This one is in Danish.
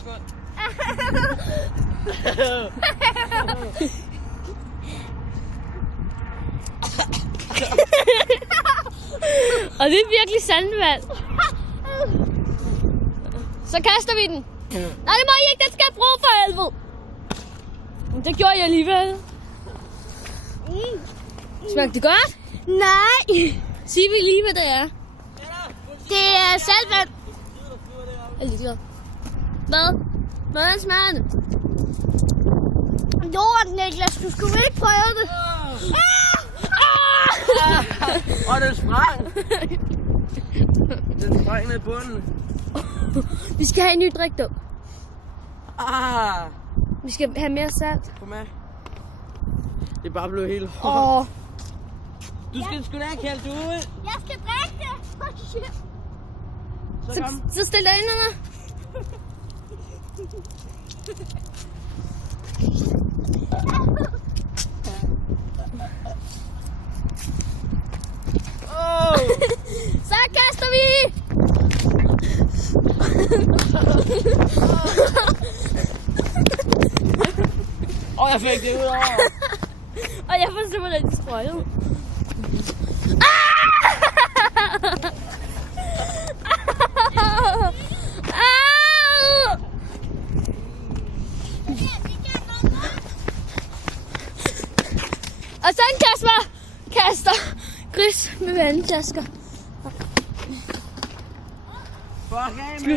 skål. Og det er virkelig sandvand. Så kaster vi den. Nej, det må I ikke. Den skal jeg bruge for helvede. Men det gjorde jeg alligevel. Smagte det godt? Nej. Sig vi lige, hvad det er. Det er saltvand. Jeg er ligeglad. Hvad? Hvordan smager det? Lort, Niklas. Du skulle ikke prøve det. Og den sprang. Den sprang ned i bunden. Vi skal have en ny drik, dog. Ah. Vi skal have mere salt. Kom med. Det er bare blevet helt hårdt. Åh. Du skal sgu da ikke hælde det ud. Jeg skal drikke det. Så kom. Så stil dig ind under. Så kaster vi. Jeg fik det ud over. Og jeg får simpelthen sprøjtet. Og så en kaster gris med vandtasker. Fuck af,